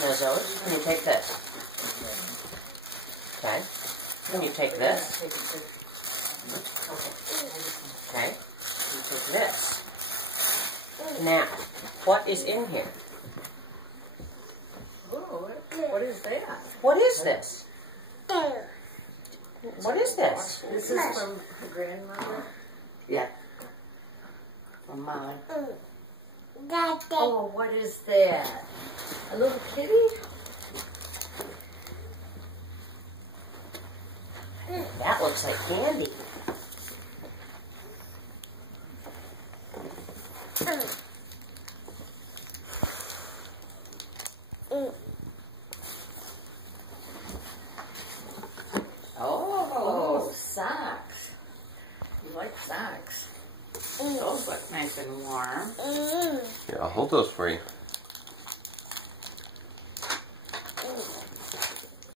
Now, Zoe, can you take this? Okay. Can you take this? Okay. Can you take this? Now, what is in here? Oh, what is that? What is this? What is this? This is from her grandmother? Yeah. From mine. Oh, what is that? A little kitty? That looks like candy. Oh, socks. You like socks? Those look nice and warm. Yeah, I'll hold those for you.